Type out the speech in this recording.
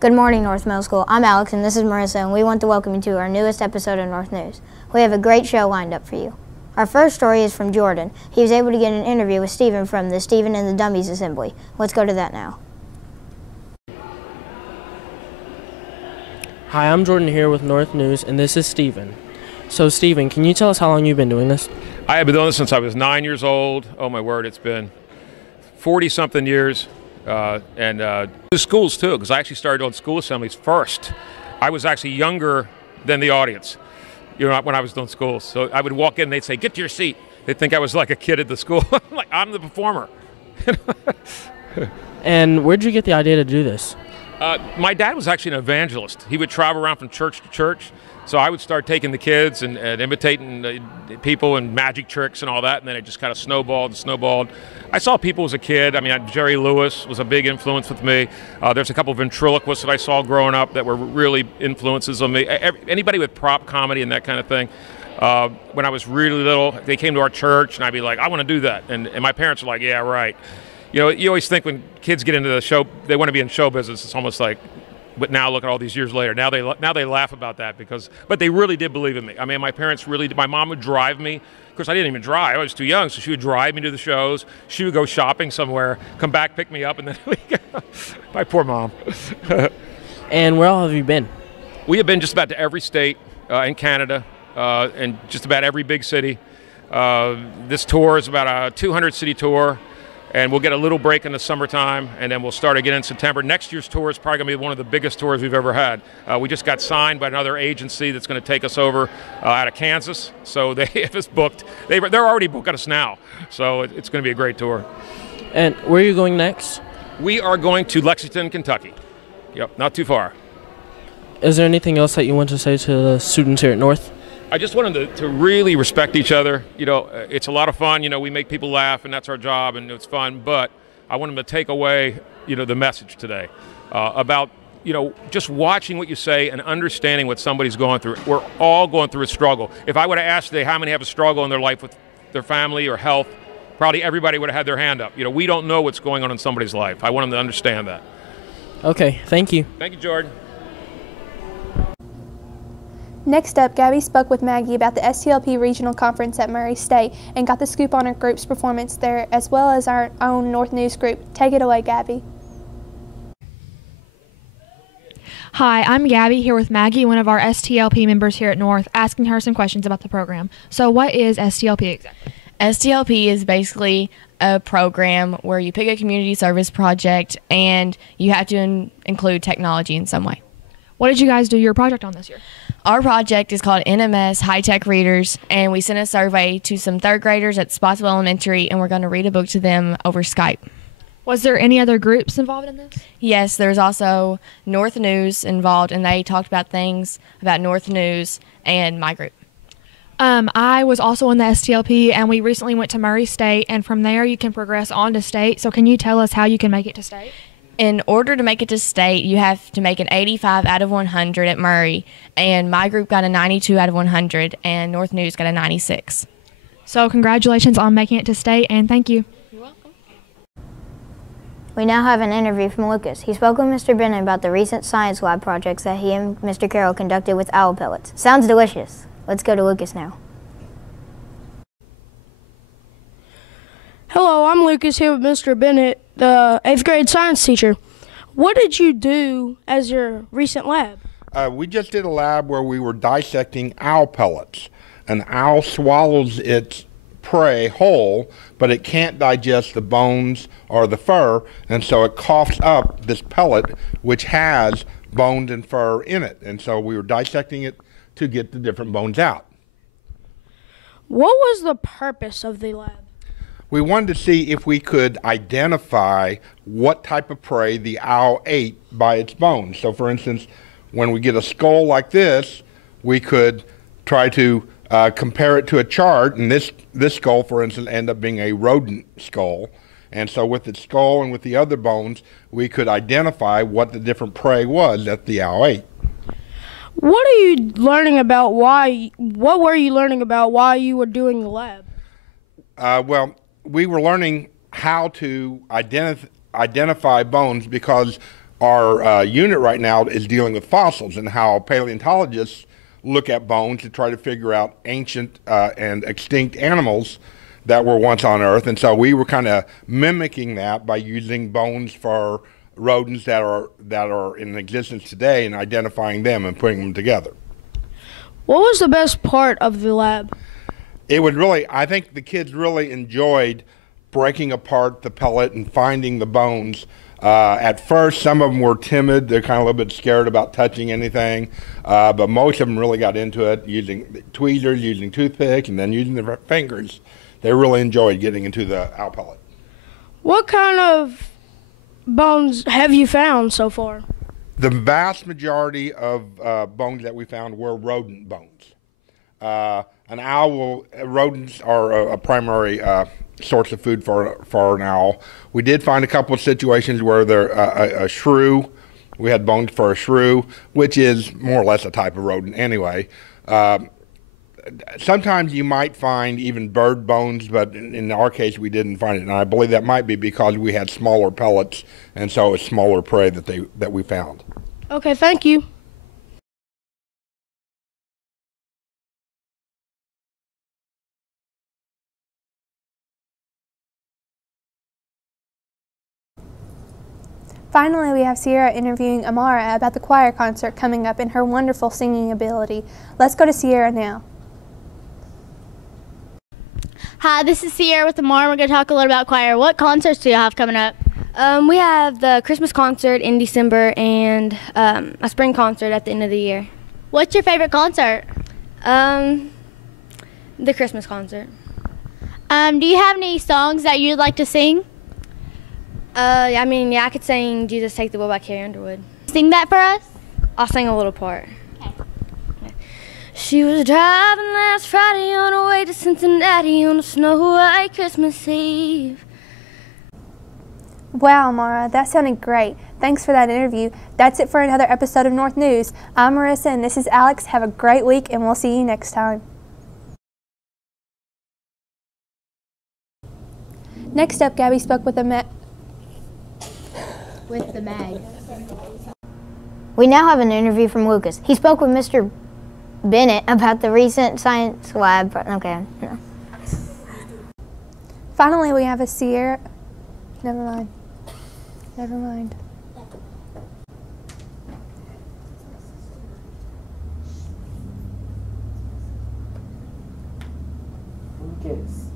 Good morning, North Middle School. I'm Alex and this is Marissa, and we want to welcome you to our newest episode of North News. We have a great show lined up for you. Our first story is from Jordan. He was able to get an interview with Stephen from the Stephen and the Dummies Assembly. Let's go to that now. Hi, I'm Jordan here with North News, and this is Stephen. So, Stephen, can you tell us how long you've been doing this? I have been doing this since I was 9 years old. Oh, my word, it's been 40-something years. And the schools, too, because I actually started doing school assemblies first. I was actually younger than the audience, when I was doing schools. So I would walk in, and they'd say, "Get to your seat." They'd think I was like a kid at the school. I'm the performer. And where'd you get the idea to do this? My dad was actually an evangelist. He would travel around from church to church. So I would start taking the kids and imitating people and magic tricks and all that, and then it just kind of snowballed and snowballed. I saw people as a kid. I mean, Jerry Lewis was a big influence with me. There's a couple of ventriloquists that I saw growing up that were really influences on me. Anybody with prop comedy and that kind of thing. When I was really little, they came to our church, and I'd be like, "I want to do that." And my parents were like, "Yeah, right." You always think when kids get into the show, they want to be in show business. It's almost like, but now look at all these years later. Now they laugh about that but they really did believe in me. I mean, my parents really did. My mom would drive me. Of course, I didn't even drive. I was too young, so she would drive me to the shows. She would go shopping somewhere, come back, pick me up, and then my poor mom. And where all have you been? We have been just about to every state in Canada and just about every big city. This tour is about a 200-city tour. And we'll get a little break in the summertime, and then we'll start again in September. Next year's tour is probably going to be one of the biggest tours we've ever had. We just got signed by another agency that's going to take us over out of Kansas. So they have us booked. They're already booking us now. So it's going to be a great tour. And where are you going next? We are going to Lexington, Kentucky. Yep, not too far. Is there anything else that you want to say to the students here at North? I just want them to really respect each other. It's a lot of fun. We make people laugh, and that's our job, and it's fun. But I want them to take away, the message today about, just watching what you say and understanding what somebody's going through. We're all going through a struggle. If I would have asked today how many have a struggle in their life with their family or health, probably everybody would have had their hand up. We don't know what's going on in somebody's life. I want them to understand that. Okay, thank you. Thank you, Jordan. Next up, Gabby spoke with Maggie about the STLP Regional Conference at Murray State and got the scoop on her group's performance there, as well as our own North News group. Take it away, Gabby. Hi, I'm Gabby here with Maggie, one of our STLP members here at North, asking her some questions about the program. So what is STLP exactly? STLP is basically a program where you pick a community service project and you have to include technology in some way. What did you guys do your project on this year? Our project is called NMS High Tech Readers, and we sent a survey to some third graders at Spotsville Elementary, and we're going to read a book to them over Skype. Was there any other groups involved in this? Yes, there's also North News involved, and they talked about things about North News and my group. I was also in the STLP, and we recently went to Murray State, and from there you can progress on to state. So can you tell us how you can make it to state? In order to make it to state, you have to make an 85 out of 100 at Murray, and my group got a 92 out of 100, and North News got a 96. So congratulations on making it to state, and thank you. You're welcome. We now have an interview from Lucas. He spoke with Mr. Bennett about the recent science lab projects that he and Mr. Carroll conducted with owl pellets. Sounds delicious. Let's go to Lucas now. Hello, I'm Lucas here with Mr. Bennett, the 8th grade science teacher. What did you do as your recent lab? We just did a lab where we were dissecting owl pellets. An owl swallows its prey whole, but it can't digest the bones or the fur, and so it coughs up this pellet which has bones and fur in it. And so we were dissecting it to get the different bones out. What was the purpose of the lab? We wanted to see if we could identify what type of prey the owl ate by its bones. So for instance, when we get a skull like this, we could try to compare it to a chart, and this skull, for instance, ended up being a rodent skull. And so with its skull and with the other bones, we could identify what the different prey was that the owl ate. What are you learning about what were you learning about while you were doing the lab? Well, we were learning how to identify bones because our unit right now is dealing with fossils and how paleontologists look at bones to try to figure out ancient and extinct animals that were once on Earth. And so we were kind of mimicking that by using bones for rodents that are in existence today and identifying them and putting them together. What was the best part of the lab? It was really, I think the kids really enjoyed breaking apart the pellet and finding the bones. At first, some of them were timid. They're kind of a little bit scared about touching anything. But most of them really got into it using tweezers, using toothpicks, and then using their fingers. They really enjoyed getting into the owl pellet. What kind of bones have you found so far? The vast majority of bones that we found were rodent bones. Rodents are a primary source of food for an owl. We did find a couple of situations where a shrew, we had bones for a shrew, which is more or less a type of rodent anyway. Sometimes you might find even bird bones, but in our case we didn't find it, and I believe that might be because we had smaller pellets, and so it's smaller prey that we found. Okay, thank you. Finally, we have Sierra interviewing Amara about the choir concert coming up and her wonderful singing ability. Let's go to Sierra now. Hi, this is Sierra with Amara. We're going to talk a little about choir. What concerts do you have coming up? We have the Christmas concert in December and a spring concert at the end of the year. What's your favorite concert? The Christmas concert. Do you have any songs that you'd like to sing? I could sing Jesus Take the Wheel by Carrie Underwood. Sing that for us? I'll sing a little part. Okay. She was driving last Friday on her way to Cincinnati on a snow-white Christmas Eve. Wow, Amara, that sounded great. Thanks for that interview. That's it for another episode of North News. I'm Marissa and this is Alex. Have a great week and we'll see you next time. Next up, Gabby spoke with the mag. We now have an interview from Lucas. He spoke with Mr. Bennett about the recent science lab. Okay. No. Finally, we have a Sierra. Never mind. Lucas.